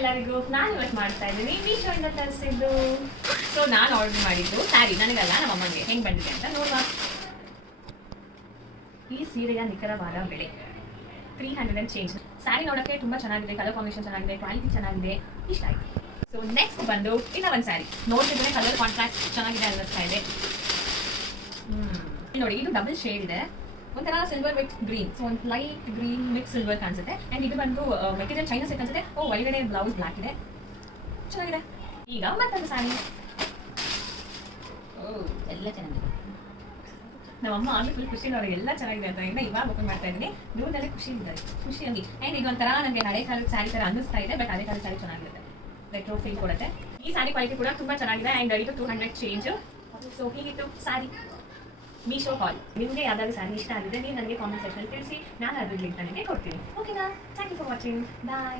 ಎಲ್ಲರಿಗೂ, ನಾನು ಇವತ್ತು ಮಾಡ್ತಾ ಇದ್ದೀನಿ ಮೀಶೋಯಿಂದ ತರಿಸಿದ್ದು. ಸೊ ನಾನು ಆರ್ಡರ್ ಮಾಡಿದ್ದು ಸ್ಯಾರಿ, ನನಗಲ್ಲ ನಮ್ಮ ಅಮ್ಮಂಗೆ. ಹೆಂಗೆ ಬಂದಿದೆ ಅಂತ ನೋಡುವ. ಈ ಸೀರೆಯ ನಿಖರವಾದ ಬೆಲೆ 300 and change. ಸ್ಯಾರಿ ನೋಡೋಕ್ಕೆ ತುಂಬ ಚೆನ್ನಾಗಿದೆ, ಕಲರ್ ಕಾಂಬಿನೇಷನ್ ಚೆನ್ನಾಗಿದೆ, ಕ್ವಾಲಿಟಿ ಚೆನ್ನಾಗಿದೆ, ಇಷ್ಟ ಆಯ್ತು. ಸೊ ನೆಕ್ಸ್ಟ್ ಬಂದು ಇನ್ನೂ ಒಂದು ಸ್ಯಾರಿ ನೋಡ್ತಿದ್ರೆ ಕಲರ್ ಕಾಂಟ್ರಾಸ್ಟ್ ಚೆನ್ನಾಗಿದೆ ಅನ್ನಿಸ್ತಾ ಇದೆ. ನೋಡಿ, ಇದು ಡಬಲ್ ಶೇಡ್ ಇದೆ, ಒಂಥರ ಸಿಲ್ವರ್ ವಿತ್ ಗ್ರೀನ್. ಸೊ ಒಂದು ಲೈಟ್ ಗ್ರೀನ್ ಮಿಕ್ಸ್ ಸಿಲ್ವರ್ ಕಾಣಿಸುತ್ತೆ. ಆ್ಯಂಡ್ ಇದು ಬಂದು ಮೆಕ್ಕೆಜನ್ ಚೈನಾ ಸೆಟ್ ಅನ್ಸುತ್ತೆ. ಒಳಗಡೆ ಬ್ಲೌಸ್ ಬ್ಲಾಕ್ ಇದೆ, ಚೆನ್ನಾಗಿದೆ. ಈಗ ಮತ್ತೊಂದು ಸ್ಯಾರಿ. ಎಲ್ಲ ಚೆನ್ನಾಗಿದೆ. ನಮ್ಮಮ್ಮ ಆಗಲಿ ಫುಲ್ ಖುಷಿ, ಅವ್ರಿಗೆ ಎಲ್ಲ ಚೆನ್ನಾಗಿದೆ ಅಂತ. ಇನ್ನು ಇವಾಗ ಓಪನ್ ಮಾಡ್ತಾ ಇದ್ದೀನಿ, ದೂರದಲ್ಲೇ ಖುಷಿಯಾಗಿ. ಆ್ಯಂಡ್ ಇದು ಒಂಥರ ನನಗೆ ಹಳೆ ಕಾಲದ ಸ್ಯಾರಿ ಥರ ಅನ್ನಿಸ್ತಾ ಇದೆ, ಬಟ್ ಹಳೆ ಕಾಲದ ಸ್ಯಾರಿ ಚೆನ್ನಾಗಿರುತ್ತೆ, ರೆಟ್ರೋ ಫೀಲ್ ಕೊಡುತ್ತೆ. ಈ ಸ್ಯಾರಿ ಕ್ವಾಲಿಟಿ ಕೂಡ ತುಂಬ ಚೆನ್ನಾಗಿದೆ. ಆ್ಯಂಡ್ ಇದು 200 ಚೇಂಜ್. ಸೊ ಹೀಗಿತ್ತು ಸ್ಯಾರಿ ಮೀಶೋ ಹಾಲ್. ನಿಮಗೆ ಯಾವ್ದಾದ್ರು ಸ್ಯಾರಿ ಇಷ್ಟ ಆಗಿದೆ, ನೀವು ನನಗೆ ಕಾಮೆಂಟ್ ಸೆಕ್ಷನ್ ತಿಳಿಸಿ, ನಾನು ಅದ್ರ ಲಿಂಕ್ ನನಗೆ ಕೊಡ್ತೀನಿ. ಓಕೆನಾ? Thank you for watching. Bye.